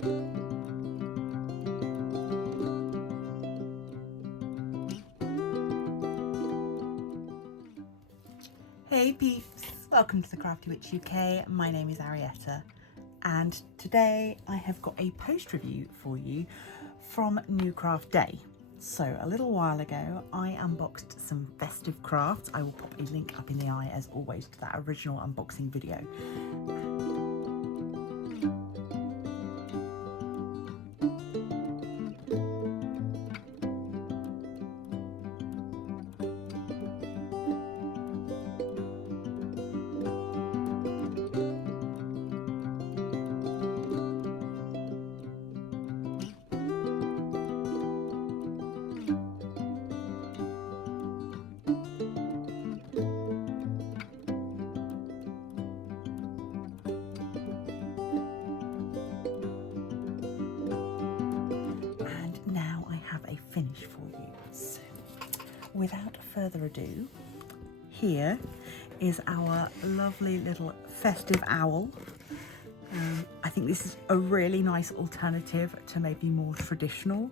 Hey peeps, welcome to the Crafty Witch UK. My name is Arietta and today I have got a post review for you from New Craft Day. So a little while ago I unboxed some festive crafts. I will pop a link up in the eye as always to that original unboxing video. Finish for you. So without further ado, here is our lovely little festive owl. I think this is a really nice alternative to maybe more traditional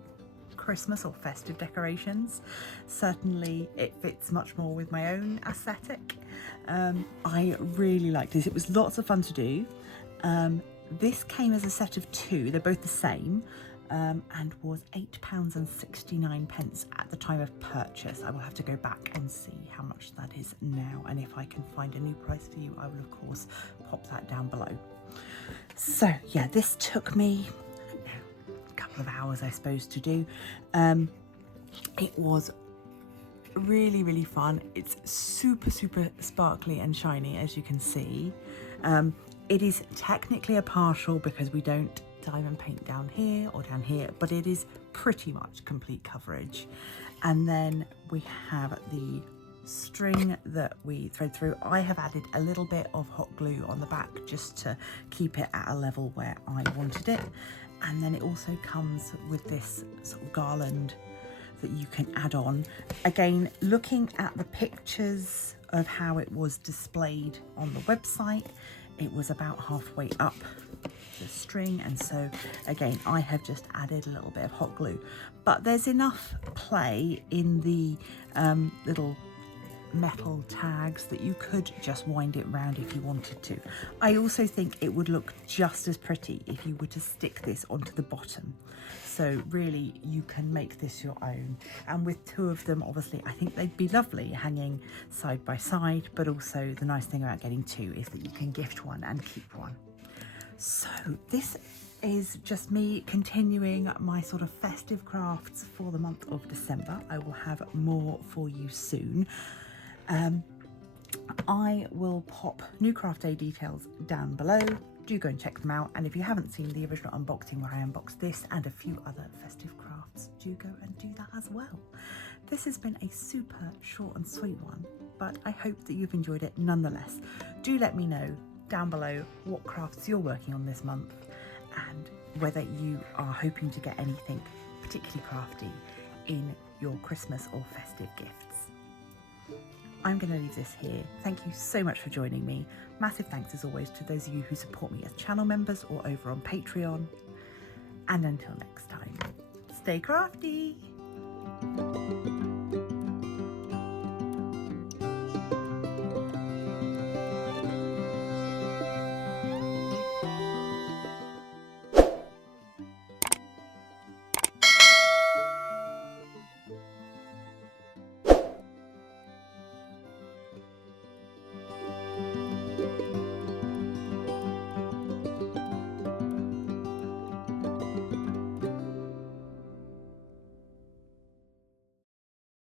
Christmas or festive decorations. Certainly it fits much more with my own aesthetic. I really like this. It was lots of fun to do. This came as a set of two. They're both the same. And was £8.69 at the time of purchase. I will have to go back and see how much that is now, and if I can find a new price for you I will of course pop that down below. So yeah, this took me, I don't know, a couple of hours I suppose to do. It was really fun. It's super sparkly and shiny, as you can see. It is technically a partial because we don't diamond paint down here or down here, but it is pretty much complete coverage. And then we have the string that we thread through. I have added a little bit of hot glue on the back just to keep it at a level where I wanted it. And then it also comes with this sort of garland that you can add on. Again, looking at the pictures of how it was displayed on the website, it was about halfway up the string, and so again I have just added a little bit of hot glue, but there's enough play in the little metal tags that you could just wind it round if you wanted to. I also think it would look just as pretty if you were to stick this onto the bottom, so really you can make this your own. And with two of them, obviously I think they'd be lovely hanging side by side, but also the nice thing about getting two is that you can gift one and keep one. So this is just me continuing my sort of festive crafts for the month of December. I will have more for you soon. I will pop New Craft Day details down below. Do go and check them out. And if you haven't seen the original unboxing where I unboxed this and a few other festive crafts, do go and do that as well. This has been a super short and sweet one, but I hope that you've enjoyed it nonetheless. Do let me know down below what crafts you're working on this month and whether you are hoping to get anything particularly crafty in your Christmas or festive gifts. I'm going to leave this here. Thank you so much for joining me. Massive thanks as always to those of you who support me as channel members or over on Patreon. And until next time, stay crafty!